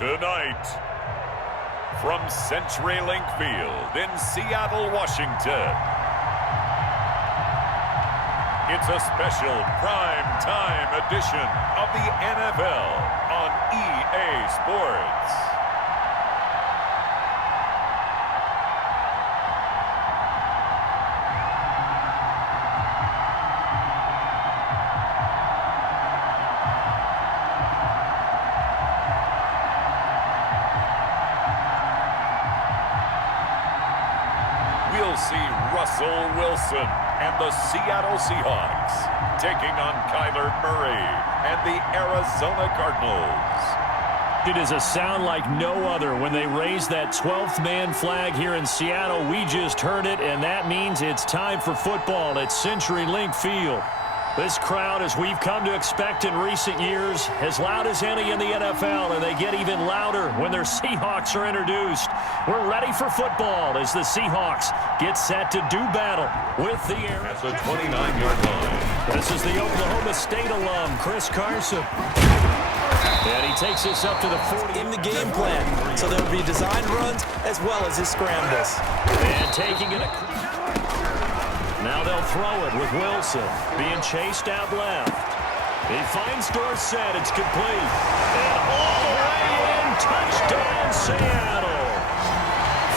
Tonight, from CenturyLink Field in Seattle, Washington, it's a special prime time edition of the NFL on EA Sports. We'll see Russell Wilson and the Seattle Seahawks taking on Kyler Murray and the Arizona Cardinals. It is a sound like no other when they raise that 12th man flag here in Seattle. We just heard it, and that means it's time for football at CenturyLink Field. This crowd, as we've come to expect in recent years, as loud as any in the NFL, and they get even louder when their Seahawks are introduced. We're ready for football as the Seahawks get set to do battle with the air. At the 29-yard line. This is the Oklahoma State alum, Chris Carson. And he takes us up to the 40. In the game plan, so there will be design runs as well as his scrambles. And taking it. Now they'll throw it with Wilson being chased out left. He finds Dorsett. It's complete. And all the way in. Touchdown, Seattle.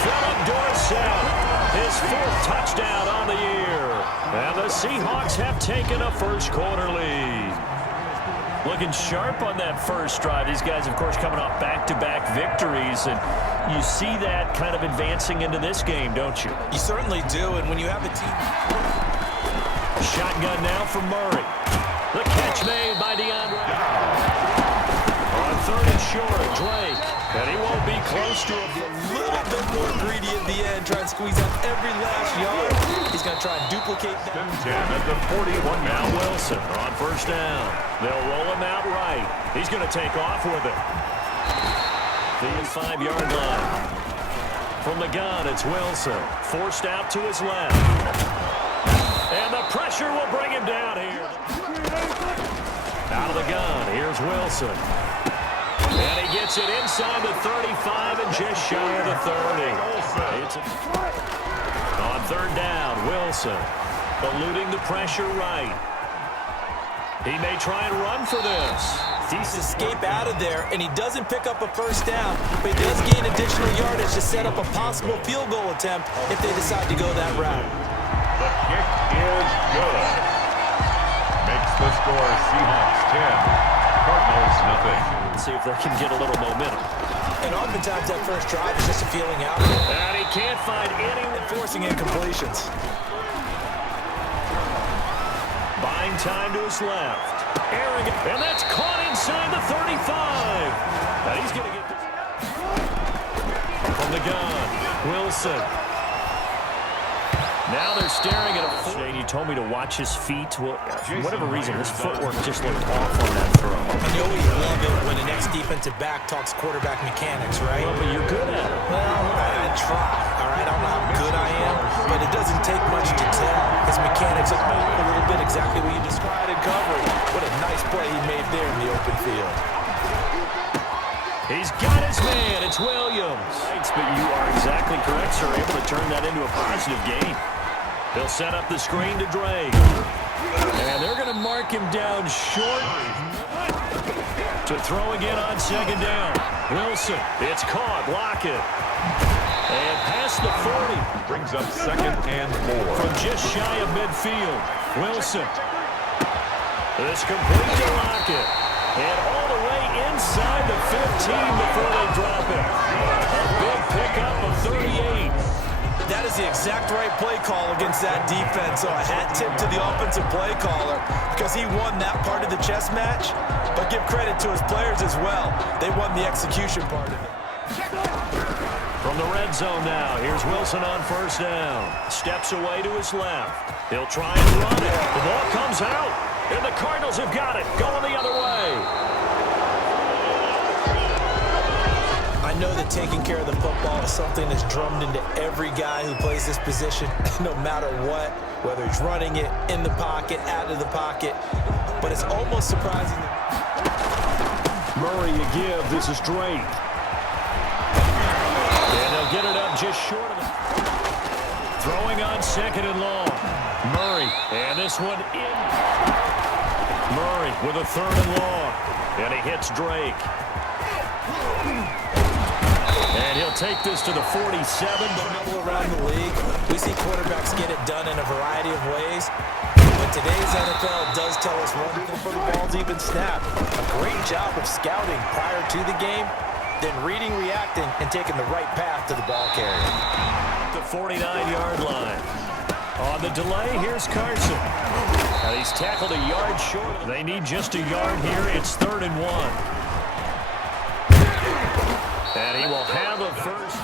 Philip Dorsett, his 4th touchdown on the year. And the Seahawks have taken a first quarter lead. Looking sharp on that first drive. These guys, of course, coming off back-to-back victories. And you see that kind of advancing into this game, don't you? You certainly do, and when you have a team... Shotgun now for Murray. The catch made by DeAndre. On 3rd and short, Drake. And he won't be close to a little bit more greedy at the end, trying to squeeze out every last yard. He's going to try and duplicate that. 10 at the 41. Now Wilson on 1st down. They'll roll him out right. He's going to take off with it. The 5-yard line. From the gun, it's Wilson. Forced out to his left. And the pressure will bring him down here. Out of the gun, here's Wilson. And he gets it inside the 35 and just shy of the 30. It's on 3rd down, Wilson eluding the pressure right. He may try and run for this. He's escape out of there, and he doesn't pick up a first down, but he does gain additional yardage to set up a possible field goal attempt if they decide to go that route. The kick is good. Makes the score Seahawks 10, Cardinals nothing. Let's see if they can get a little momentum. And oftentimes that first drive is just a feeling out. And he can't find anyone. Forcing incompletions. Buying time to his left. Arrogant. And that's caught inside the 35. And he's going to get this. From the gun, Wilson. Now they're staring at a foot. And you told me to watch his feet. Well, for whatever reason, his footwork just looked off on that throw. And you always love it when the next defensive back talks quarterback mechanics, right? Well, but you're good at it. Well, I try, all right? I don't know how good I am, but it doesn't take much to tell. His mechanics look a little bit exactly what you described in coverage. What a nice play he made there in the open field. He's got his man. It's Williams. But you are exactly correct, sir. Able to turn that into a positive game. They'll set up the screen to Drake. And they're going to mark him down short to throw again on 2nd down. Wilson, it's caught. Lockett. And past the 40. Brings up 2nd and 4. From just shy of midfield. Wilson. This complete to Lockett. And all the way inside the 15 before they drop it. A big pickup of 38. That is the exact right play call against that defense. So a hat tip to the offensive play caller because he won that part of the chess match. But give credit to his players as well. They won the execution part of it. From the red zone now, here's Wilson on 1st down. Steps away to his left. He'll try and run it. The ball comes out, and the Cardinals have got it. Going the other way. I know that taking care of the football is something that's drummed into every guy who plays this position, no matter what, whether he's running it, in the pocket, out of the pocket. But it's almost surprising that Murray, you give. This is Drake. get it up just short of it. Throwing on second and long. Murray, and this one in. Murray with a third and long. And he hits Drake. And he'll take this to the 47. Around the league, we see quarterbacks get it done in a variety of ways. But today's NFL does tell us one thing before the ball's even snapped. A great job of scouting prior to the game, then reading, reacting, and taking the right path to the ball carrier. The 49-yard line. On the delay, here's Carson. And he's tackled a yard short. They need just a yard here. It's 3rd and 1. And he will have the first.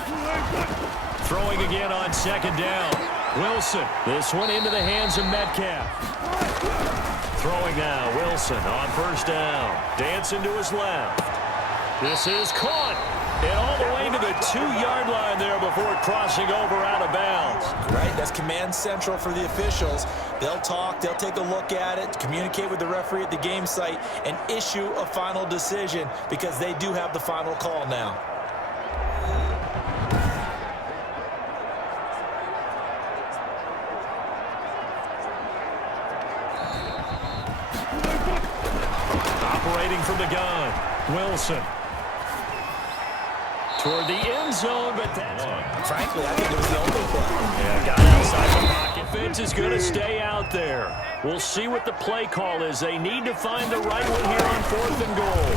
Throwing again on second down. Wilson. This one into the hands of Metcalf. Throwing now. Wilson on first down. Dancing to his left. This is caught. And all the way to the 2-yard line there before crossing over out of bounds. Right, that's command central for the officials. They'll talk, they'll take a look at it, communicate with the referee at the game site, and issue a final decision because they do have the final call now. Operating from the gun, Wilson. Toward the end zone, but that's... Frankly, I think it was the only play. Yeah, got outside the pocket. Defense is going to stay out there. We'll see what the play call is. They need to find the right one here on 4th and goal.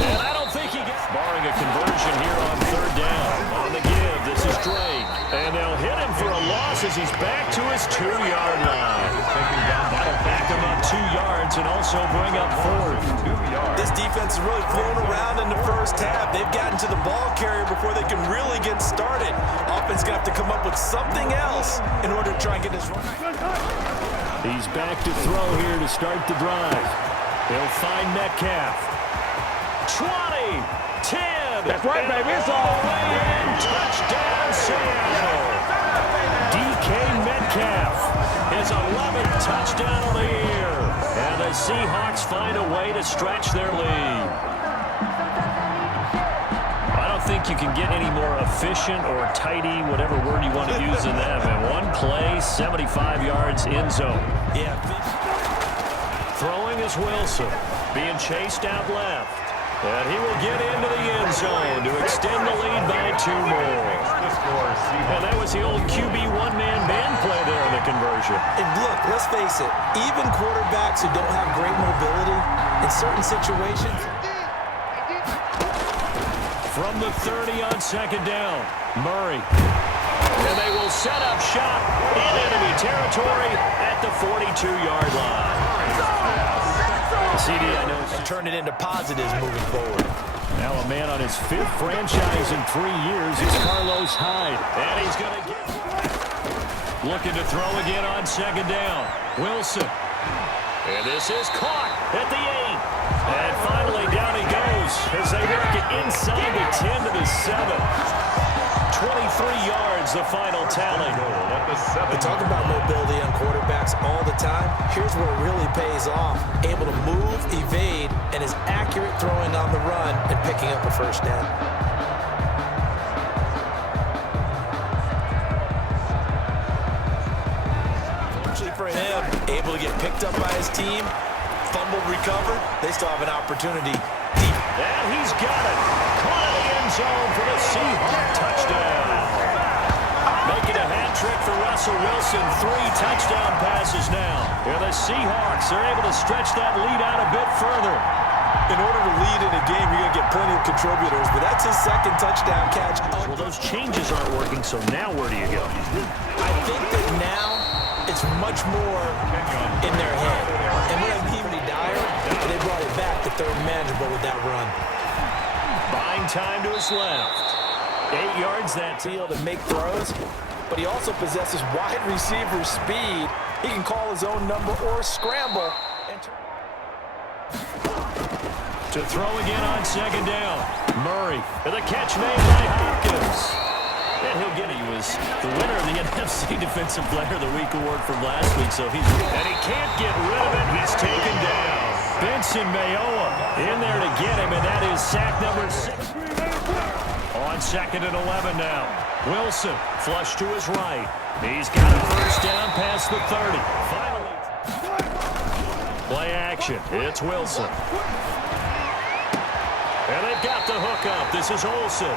And I don't think he gets... Barring a conversion here on 3rd down. On the give, this is Drake. And they'll hit him for a loss as he's back to his 2-yard line. That'll back him up 2 yards and also bring up 4th. This defense is really flown around in the first half. They've gotten to the ball carrier before they can really get started. Offense going to have to come up with something else in order to try and get this run. He's back to throw here to start the drive. They'll find Metcalf. 20, 10. That's right, baby. It's all in. Touchdown, Seattle. DK Metcalf. His 11th touchdown of the year. And the Seahawks find a way to stretch their lead. I don't think you can get any more efficient or tidy, whatever word you want to use in that. And one play, 75 yards in zone. Yeah. Throwing is Wilson. Being chased out left. And he will get into the end zone to extend the lead by 2 more. And that was the old QB one-man band play there in the conversion. And look, let's face it, even quarterbacks who don't have great mobility in certain situations. From the 30 on second down, Murray. And they will set up shop in enemy territory at the 42-yard line. CD, I know. And turn it into positives moving forward. Now a man on his 5th franchise in 3 years is Carlos Hyde. And he's going to get... Looking to throw again on second down. Wilson. And this is caught at the 8. And finally down he goes as they work it inside the 10 to the 7. 23 yards, the final tally. We talk about mobility on quarterbacks all the time. Here's where it really pays off. Able to move, evade, and is accurate throwing on the run and picking up a first down. Fortunately for him, able to get picked up by his team, fumbled, recovered. They still have an opportunity deep. And he's got it. Caught in the end zone for the Seahawks touchdown. Making a hat trick for Russell Wilson. 3 touchdown passes now. And the Seahawks are able to stretch that lead out a bit further. In order to lead in a game, you're going to get plenty of contributors, but that's his 2nd touchdown catch. Well, those changes aren't working, so now where do you go? I think that now it's much more in their head. And when I mean pretty dire, they brought it back to 3rd manageable with that run. Buying time to his left. 8 yards that Field to make throws, but he also possesses wide receiver speed. He can call his own number or scramble. To throw again on second down. Murray. And the catch made by Hopkins. And he'll get it. He was the winner of the NFC Defensive Player of the Week award from last week, so he's... And he can't get rid of it. He's taken down. Benson Mayowa in there to get him, and that is sack number 6. On 2nd and 11 now. Wilson, flush to his right. He's got a first down past the 30. Finally, play action. It's Wilson. And they've got the hook up. This is Olsen.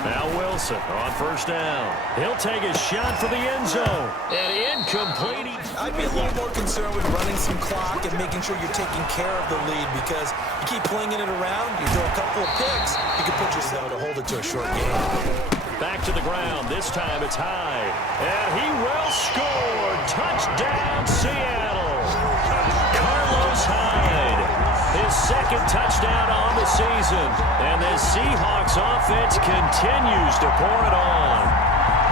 Now Wilson on first down. He'll take a shot for the end zone. And incomplete. I'd be a little more concerned with running some clock and making sure you're taking care of the lead, because you keep flinging it around, you throw a couple of picks, you can put yourself to hold it to a short game. Back to the ground. This time it's high. And he will score. Touchdown, Seattle. Carlos Hyde. His second touchdown on the season. And the Seahawks offense continues to pour it on.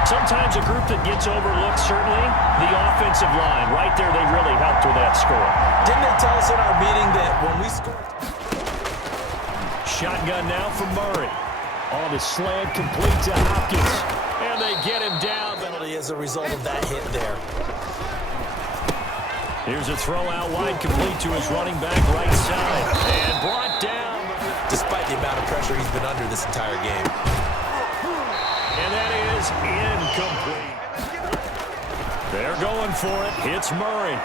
Sometimes a group that gets overlooked, certainly, the offensive line. Right there, they really helped with that score. Didn't they tell us in our meeting that when we scored? Shotgun now from Murray. On the slant, complete to Hopkins. And they get him down. Penalty as a result of that hit there. Here's a throw out wide, complete to his running back right side. And brought down. Despite the amount of pressure he's been under this entire game. And that is incomplete. They're going for it. It's Murray.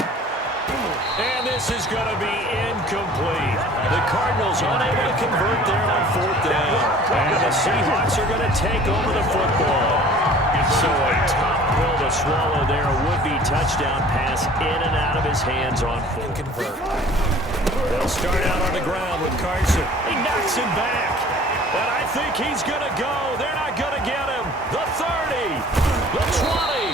And this is going to be incomplete. The Cardinals unable to convert there on 4th down. And the Seahawks are going to take over the football. So a tough pill to swallow there. A would-be touchdown pass in and out of his hands on 4th. Convert. They'll start out on the ground with Carson. He knocks him back. And I think he's going to go. They're not going to get him. The 30. The 20.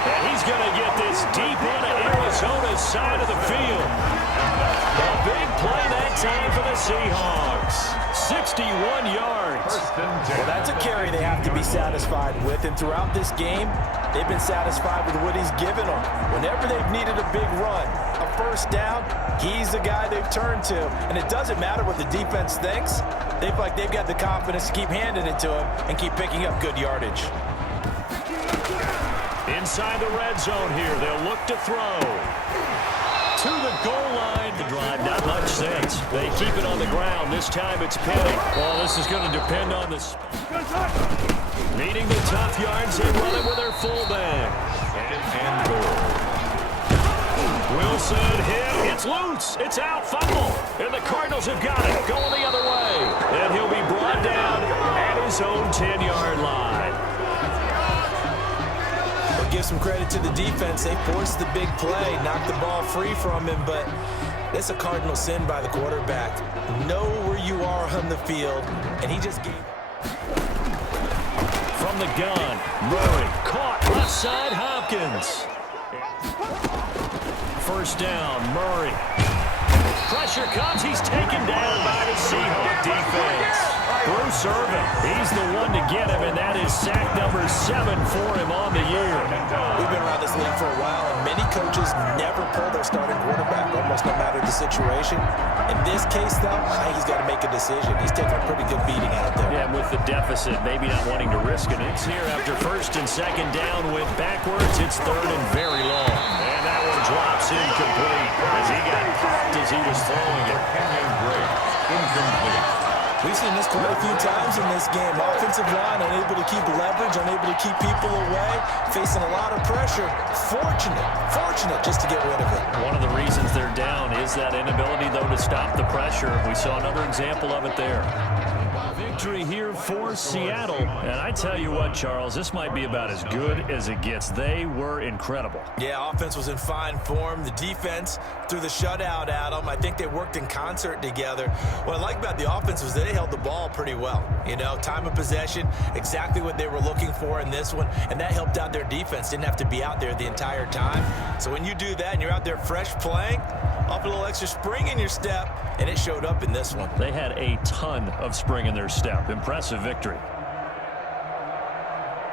And he's going to get this deep into Arizona's side of the field. A big play that time for the Seahawks. 61 yards. Well, that's a carry they have to be satisfied with. And throughout this game, they've been satisfied with what he's given them. Whenever they've needed a big run, a first down, he's the guy they've turned to. And it doesn't matter what the defense thinks. They've got the confidence to keep handing it to him and keep picking up good yardage. Inside the red zone here, they'll look to throw. To the goal line. The drive, not much sense. They keep it on the ground. This time it's Penny. Well, this is going to depend on this. Needing the tough yards, they run it with their fullback. And goal. Wilson hit. It's loose. It's out. Fumble. And the Cardinals have got it. Going the other way. And he'll be brought down at his own 10-yard line. Give some credit to the defense. They forced the big play, knocked the ball free from him, but it's a cardinal sin by the quarterback. Know where you are on the field, and he just gave. From the gun, Murray caught left side, Hopkins. First down, Murray. Pressure comes. He's taken down by the Seahawks defense. Bruce Irvin, he's the one to get him, and that is sack number 7 for him on the year. We've been around this league for a while, and many coaches never pull their starting quarterback, almost no matter the situation. In this case, though, I think he's got to make a decision. He's taking a pretty good beating out there. Yeah, with the deficit, maybe not wanting to risk it. It's here after first and second down, went backwards. It's 3rd and very long. And that one drops incomplete as he got popped as he was throwing it. Incomplete. We've seen this quite a few times in this game. Offensive line unable to keep leverage, unable to keep people away, facing a lot of pressure. Fortunate just to get rid of it. One of the reasons they're down is that inability, though, to stop the pressure. We saw another example of it there. Victory here for Seattle. And I tell you what, Charles, this might be about as good as it gets. They were incredible. Yeah, offense was in fine form. The defense threw the shutout at them. I think they worked in concert together. What I like about the offense was they held the ball pretty well. You know, time of possession, exactly what they were looking for in this one, and that helped out their defense. Didn't have to be out there the entire time. So when you do that and you're out there fresh playing, up a little extra spring in your step, and it showed up in this one. They had a ton of spring in their step. Impressive victory.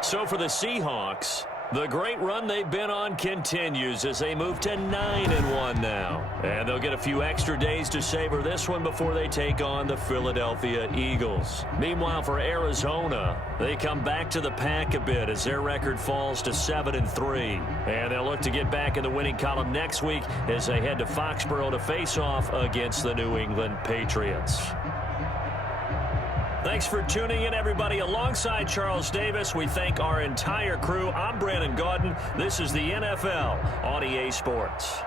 So for the Seahawks, the great run they've been on continues as they move to 9-1 now. And they'll get a few extra days to savor this one before they take on the Philadelphia Eagles. Meanwhile, for Arizona, they come back to the pack a bit as their record falls to 7-3. And they'll look to get back in the winning column next week as they head to Foxborough to face off against the New England Patriots. Thanks for tuning in, everybody. Alongside Charles Davis, we thank our entire crew. I'm Brandon Gaudin. This is the NFL on EA Sports.